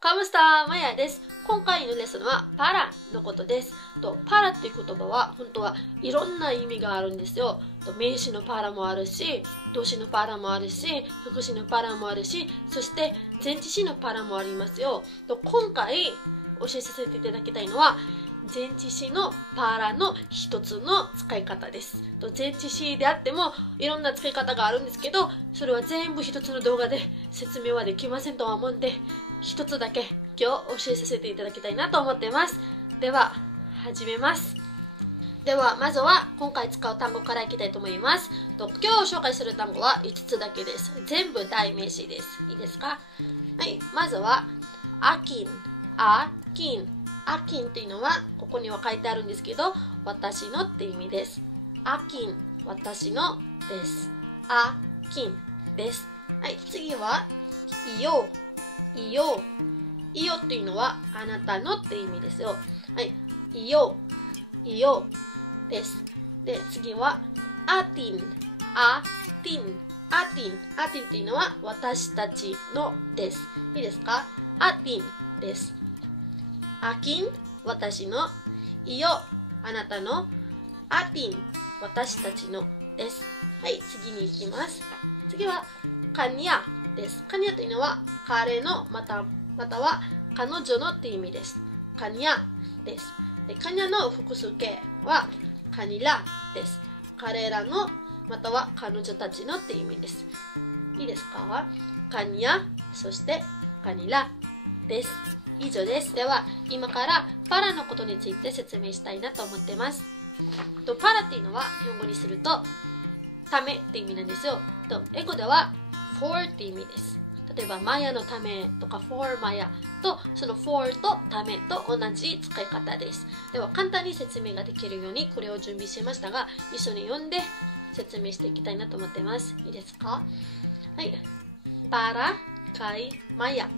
カムスターマヤです。今回のレッスンはパラのことです。パラっていう言葉は本当はいろんな意味があるんですよ。名詞のパラもあるし、動詞のパラもあるし、副詞のパラもあるし、そして前置詞のパラもありますよ。今回教えさせていただきたいのは前置詞のパラの一つの使い方です。前置詞であってもいろんな使い方があるんですけど、それは全部一つの動画で説明はできませんとは思うんで、一つだけ今日教えさせていただきたいなと思っています。では始めます。ではまずは今回使う単語からいきたいと思います。今日紹介する単語は5つだけです。全部代名詞です。いいですか？はい、まずはアキン。アキンっていうのはここには書いてあるんですけど、私のって意味です。アキン、私のです。アキンです。はい、次はイヨ。イヨっていうのはあなたのって意味ですよ。はい、イヨです。で、次はアティンっていうのは私たちのです。いいですか？アティンです。アキン、私の。イヨ、あなたの。アティン、私たちのです。はい、次に行きます。次はカニャです。カニャというのは彼のまたは彼女のって意味です。カニャです。で、カニャの複数形はカニラです。彼らのまたは彼女たちのって意味です。いいですか？カニャ、そしてカニラです。以上です。では今からパラのことについて説明したいなと思っています。パラっていうのは日本語にするとためって意味なんですよ。英語では for って意味です。例えばマヤのためとか for マヤと、その for とためと同じ使い方です。では簡単に説明ができるようにこれを準備しましたが、一緒に読んで説明していきたいなと思っています。いいですか？はい。パラカイマヤ、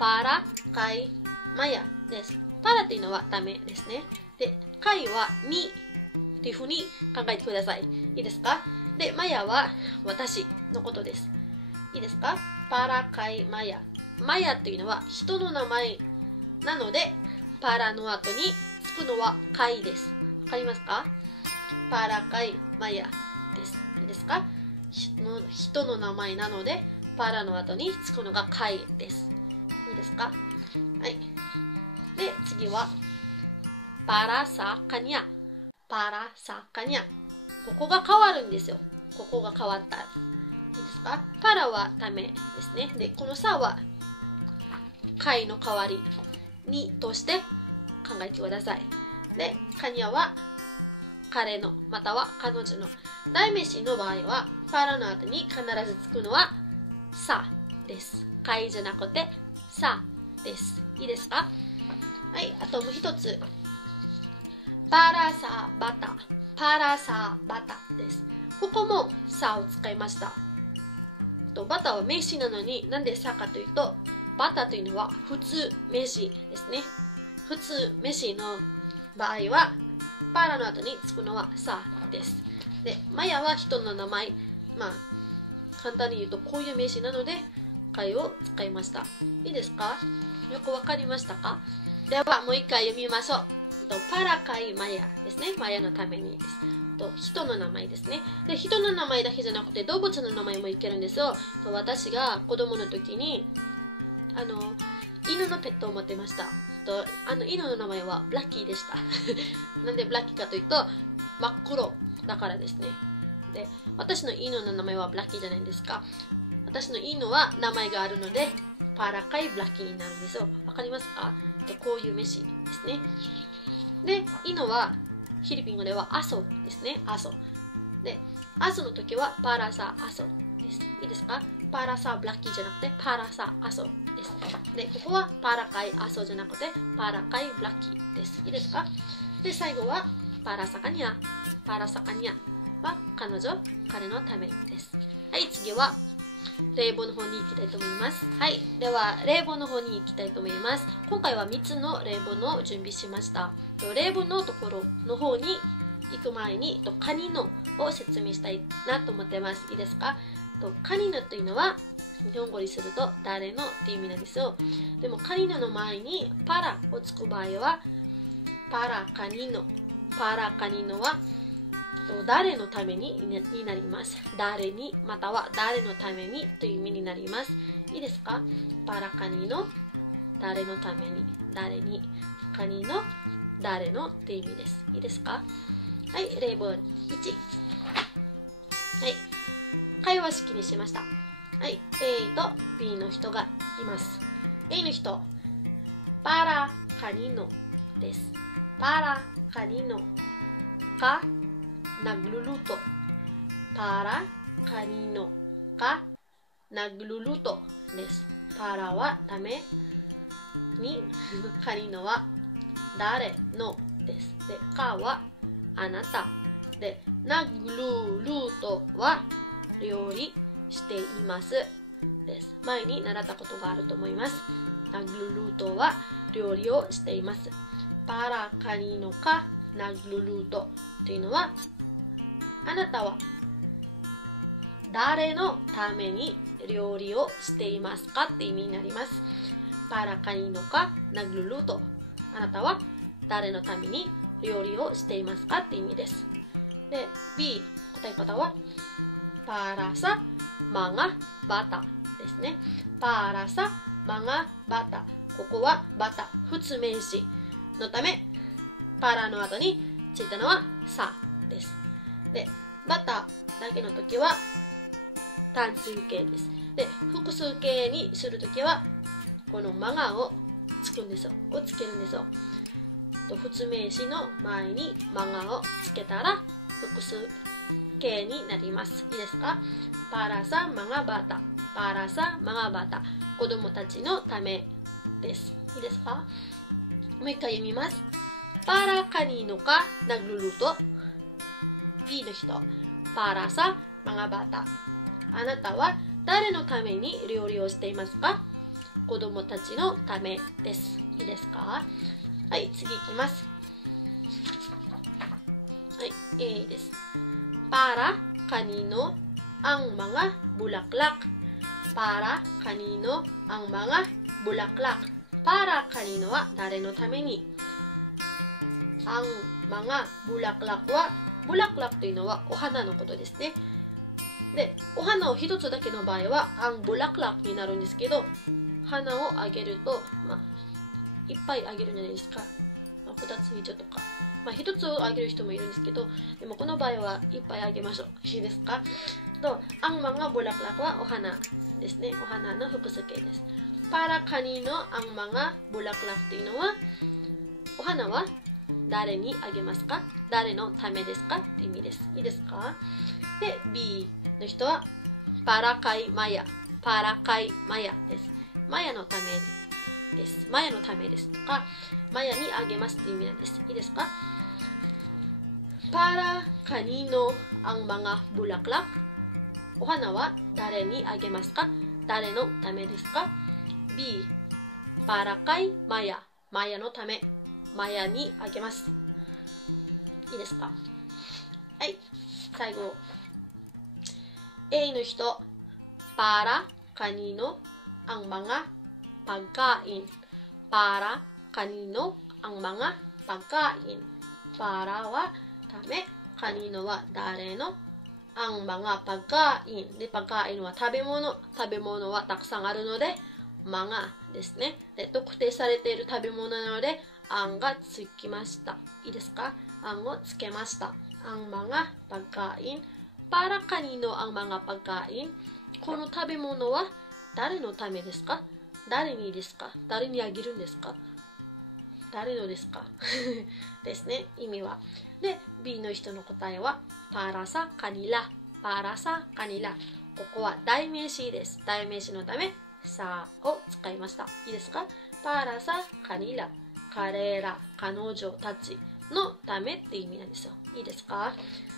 パラカイマヤです。パラっていうのはためですね。で、カイはにっていうふうに考えてください。いいですか？で、マヤは私のことです。いいですか？パラカイマヤ。マヤっていうのは人の名前なので、パラの後につくのはカイです。わかりますか？パラカイマヤです。いいですか？人の名前なので、パラの後につくのがカイです。いいですか？はい。で、次はパラサカニャ。パラサカニャ。ここが変わるんですよ。ここが変わったら。いいですか？パラはためですね。で、このサは貝の代わりにとして考えてください。で、カニャは彼のまたは彼女の。代名詞の場合はパラの後に必ずつくのはサです。貝じゃなくてサです。いいですか？はい、あともう一つ。パラサバタ。パラサバタです。ここもサを使いました。バタは名詞なのになんでサかというと、バタというのは普通名詞ですね。普通名詞の場合はパラの後につくのはサです。で、マヤは人の名前。簡単に言うとこういう名詞なので貝を使いました。いいですか？よくわかりましたか？ではもう一回読みましょう。パラカイマヤですね。マヤのためにです。人の名前ですね。で、人の名前だけじゃなくて動物の名前もいけるんですよ。私が子供の時に犬のペットを持ってました。犬の名前はブラッキーでした。なんでブラッキーかというと真っ黒だからですね。で、私の犬の名前はブラッキーじゃないですか。私の犬は名前があるのでパラカイブラッキーになるんですよ。わかりますか？こういう名詞ですね。で、犬はフィリピン語ではアソですね。アソ。で、アソの時はパラサアソです。いいですか？パラサブラッキーじゃなくてパラサアソです。で、ここはパラカイアソじゃなくてパラカイブラッキーです。いいですか？で、最後はパラサカニャ。パラサカニャは彼のためです。はい、次は例文の方に行きたいと思います。はい。では、例文の方に行きたいと思います。今回は3つの例文を準備しました。例文のところの方に行く前に、カニのを説明したいなと思ってます。いいですか？カニのというのは日本語にすると誰のって意味なんですよ。でもカニノの前にパラをつく場合はパラカニノ。パラカニノは誰のためにになります。誰にまたは誰のためにという意味になります。いいですか？パラカニの誰のために、誰に、カニの誰のという意味です。いいですか？はい、例文1。はい、会話式にしました。はい、A と B の人がいます。A の人、パラカニノです。パラカニノかnagluluto. Para kanino ka nagluluto です。para はために、kanino は誰のです。で、かはあなた。で、nagluluto は料理していますです。前に習ったことがあると思います。nagluluto は料理をしています。para kanino ka nagluluto というのはあなたは誰のために料理をしていますかって意味になります。para kanino ka nagluluto。あなたは誰のために料理をしていますかって意味です。で、B、答え方はpara sa mga bata ですね。para sa mga bata。ここはバタ、普通名詞のため、paraの後についたのはさです。で、バタだけの時は単数形です。で、複数形にするときはこのマガをつけるんですよ。普通名詞の前にマガをつけたら複数形になります。いいですか？para sa mga bata。para sa mga bata。子供たちのためです。いいですか？もう一回読みます。para kanino ka nagluluto。B の人、para sa mga bata。あなたは誰のために料理をしていますか？子供たちのためです。いいですか？はい、次いきます。はい、A です。para kanino ang mga bulaklak。para kanino ang mga bulaklak。para kanino は誰のために。ang mga bulaklak はブラクラクというのはお花のことですね。で、お花を一つだけの場合はアンブラクラクになるんですけど、花をあげると、いっぱいあげるんじゃないですか。2つ以上とか。1つをあげる人もいるんですけど、でもこの場合はいっぱいあげましょう。いいですか？と、アンマンがブラクラクはお花ですね。お花の複数形です。パラカニのアンマンがブラクラクというのは、お花は誰にあげますか？誰のためですかって意味です。いいですか？で、B の人はパラカイマヤ。パラカイマヤです。マヤのためです。マヤのためですとか、マヤにあげますって意味なんです。いいですか？パラカニノアンマガブラクラク。お花は誰にあげますか？誰のためですか？ B パラカイマヤ。マヤのため。マヤにあげます。いいですか？はい、最後 A の人、para kanino ang mga pagkain。para kanino ang mga pagkain。para はため、kanino は誰の、ang mga pagkain。で、pagkain は食べ物。食べ物はたくさんあるので、mga ですね。で、特定されている食べ物なので、ang がつきました。いいですか？ang をつけました。ang mga pagkain。para kanino ang mga pagkain。この食べ物は誰のためですか？誰にですか？誰にあげるんですか？誰のですか？ですね、意味は。で、B の人の答えは、para sa kanila。para sa kanila。ここは代名詞です。代名詞のため、さを使いました。いいですか？para sa kanila。彼ら、彼女たちのためって意味なんですよ。いいですか？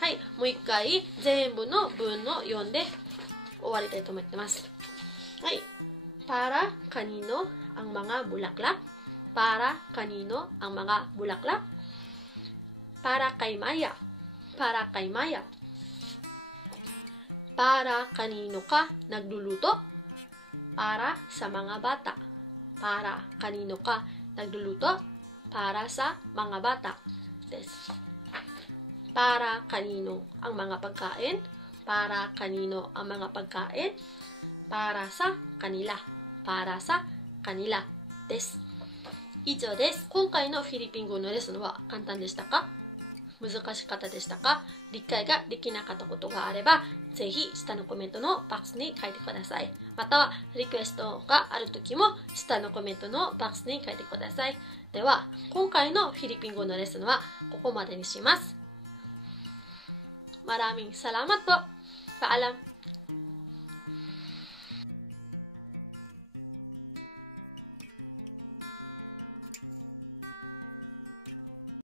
はい、もう一回全部の文を読んで終わりたいと思ってます。はい。para kanino ang mga bulaklak? para kanino ang mga bulaklak? para kay Maya. para kay Maya. para kanino ka nagluluto? para sa mga bata. Para kanino ka nagluluto? Para sa mga bata. Des. Para kanino ang mga pagkain? Para kanino ang mga pagkain? Para sa kanila. Para sa kanilaです。以上です。今回のフィリピン語のレッスンは簡単でしたか？難しかったでしたか？理解ができなかったことがあれば、ぜひ下のコメントのボックスに書いてください。またはリクエストがあるときも下のコメントのボックスに書いてください。では、今回のフィリピン語のレッスンはここまでにします。Maraming salamat po. Paalam.